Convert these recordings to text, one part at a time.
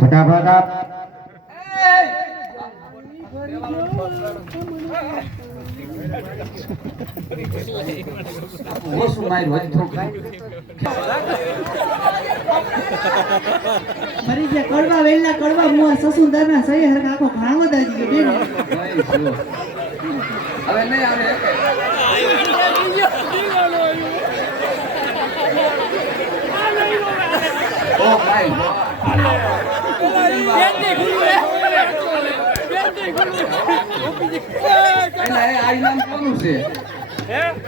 फटाफट आप वो सुनाई भरी ठोक मरी जे कड़वा वेला कड़वा मुआ ससुंदर ना सही हर काको भांगो दादी के बेन હવે નહીં આવે આલે આ ઇનામ કોનું છે?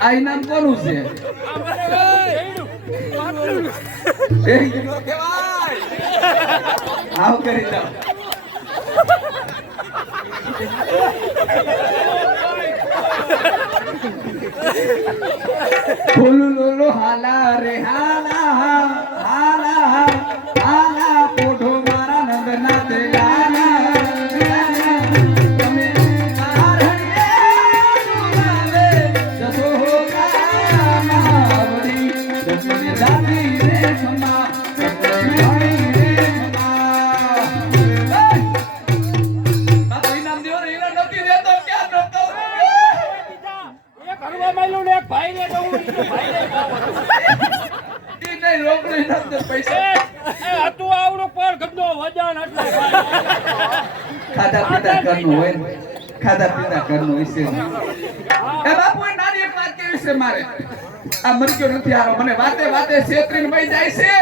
આ ઇનામ કોનું છે? આવ કરી દો. ફૂલુલો હાલા રે હાલા હાલા હાલા પોઢો મારા નંદના તે ગાના તમે આરણીએ ડુબાવે જતો હોગા માવડી દસને જાતી રે ખમા ભાઈ રે ખમા બાપુ ઇનામ દેવો રે ઇનામ નથી દેતો ક્યાં નતો કરવા માયલું ને એક ભાઈ ને દઉં ભાઈ ને ઈ નહીં રોકડે ઇનામ દે પૈસા એ હતું આવડું પર ગંદો વજન એટલે ખાધા પીધા કરનું હોય ને ખાધા પીધા કરનું હોય છે એ બાપુ એ નાની એક વાત કેવી છે મારે આ મરક્યો નથી આરો મને વાતે વાતે છેતરીને વઈ જાય છે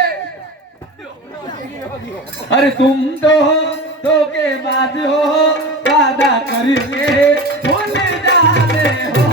અરે તુમ તો ધોકેબાજ હો વાદા કરકે ભૂલ જાતે હો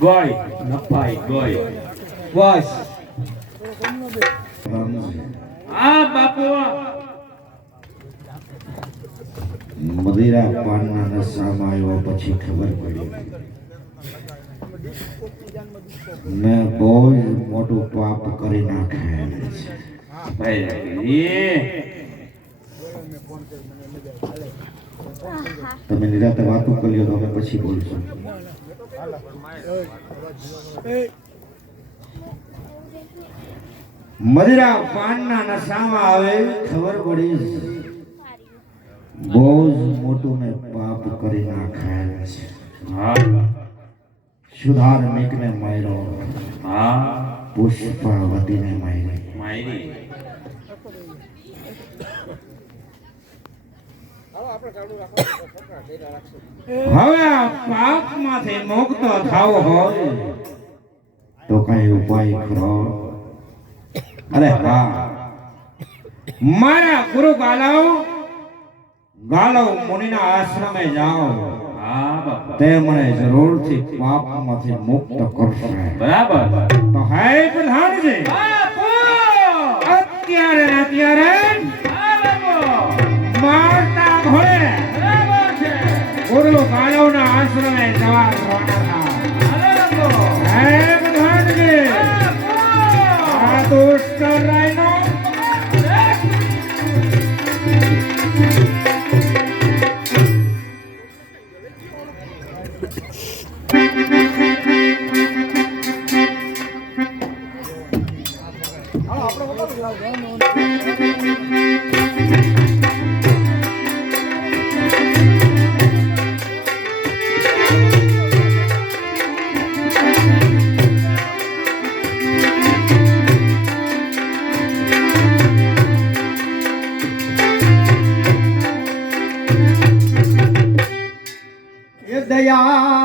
ગોય નપાઈ ગોય બસ હા બાપુ મદિરા પાનના નશામાં આવ્યા પછી ખબર પડી મેં બહુ જ મોટું પાપ કરી નાખેલું છે. ભાઈ તમે નિરાતે વાતો કરી લો અમે પછી બોલશું. મદિરા પાનના નશામાં આવે ખબર પડી બહુ જ મોટું મેં પાપ કરી નાખેલું છે. હા સુધાર્મિકને માર્યો, હા પુષ્પાવતીને મારી. માયરી હવે આ પાપમાંથી મુક્ત થાવ હોય તો કઈ ઉપાય કરો. અરે હા, મારા ગુરુ ગાલવ મુનિના આશ્રમે જાઓ, હા બાપા તે મને જરૂરથી પાપમાંથી મુક્ત કરશે. બરાબર તો હે પ્રધાનજી, અત્યારે ને અત્યારે મારતા ઘોડે ગુરુ ગાલવના આશ્રમે જવા રવાના થા. હે પ્રધાનજી, આ દુષ્ટ રાયનો દયા